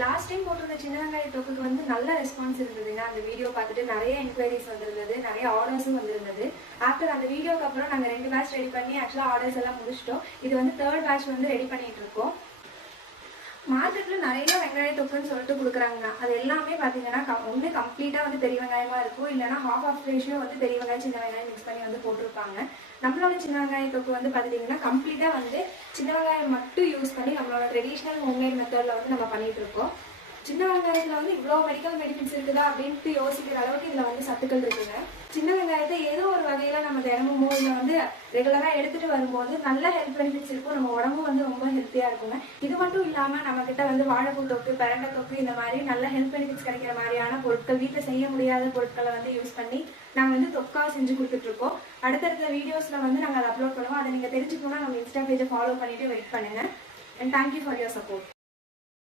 Last time போட்டிருந்த சின்ன வெங்காய தொக்குக்கு வந்து நல்ல ரெஸ்பான்ஸ் இருந்ததுங்க. அந்த வீடியோ பார்த்துட்டு நிறைய என்கொயரிஸ் வந்திருந்தது, நிறைய ஆர்டர்ஸும் வந்திருந்தது. ஆஃப்டர் அந்த வீடியோக்கு அப்புறம் நாங்கள் 2 பேட்ச் ரெடி பண்ணி ஆக்சுவலாக ஆர்டர்ஸ் எல்லாம் முடிச்சிட்டோம். இது வந்து 3rd பேட்ச் வந்து ரெடி பண்ணிட்டு இருக்கோம். மார்க்கெட்டில் நிறைய வெங்காய தொக்குன்னு சொல்லிட்டு கொடுக்குறாங்க. அது எல்லாமே பார்த்தீங்கன்னா ஒன்று கம்ப்ளீட்டாக வந்து பெரிய வெங்காயமாக இருக்கும், இல்லைனா half ரேஷியோ வந்து பெரிய வெங்காயம் சின்ன வெங்காயம் மிக்ஸ் பண்ணி வந்து போட்டிருப்பாங்க. நம்மளோட சின்ன வெங்காய தொக்கு வந்து பார்த்தீங்கன்னா கம்ப்ளீட்டாக வந்து சின்ன வெங்காயம் மட்டும் யூஸ் பண்ணி நம்மளோட ட்ரெடிஷ்னல் ஹோம்மேட் மெத்தடில் வந்து நம்ம பண்ணிட்டு இருக்கோம். சின்ன வெங்காயத்தில் வந்து இவ்வளோ மெடிக்கல் பெனிஃபிட்ஸ் இருக்குதா அப்படின்ட்டு யோசிக்கிற அளவுக்கு இதில் வந்து சத்துக்கள் இருக்குங்க. சின்ன வெங்காயத்தை ஏதோ ஒரு வகையில் நம்ம தினமுமோ இல்லை வந்து ரெகுலராக எடுத்துகிட்டு வரும்போது நல்ல ஹெல்த் பெனிஃபிட்ஸ் இருக்கும். நம்ம உடம்பும் வந்து ரொம்ப ஹெல்த்தியாக இருக்குங்க. இது மட்டும் இல்லாமல் நம்மக்கிட்ட வந்து வாழைப்பூ தொக்கு, பிரண்டை தொக்கு இந்த மாதிரி நல்ல ஹெல்த் பெனிஃபிட்ஸ் கிடைக்கிற மாதிரியான பொருட்கள், வீட்டில் செய்ய முடியாத பொருட்களை வந்து யூஸ் பண்ணி நாங்கள் வந்து தொக்காக செஞ்சு கொடுத்துட்ருக்கோம். அடுத்தடுத்த வீடியோஸில் வந்து நாங்கள் அதை அப்லோட் பண்ணுவோம். அதை நீங்கள் தெரிஞ்சுக்கணும்னா நம்ம இன்ஸ்டா பேஜை ஃபாலோ பண்ணிவிட்டு வெயிட் பண்ணுங்கள். And thank you for your support.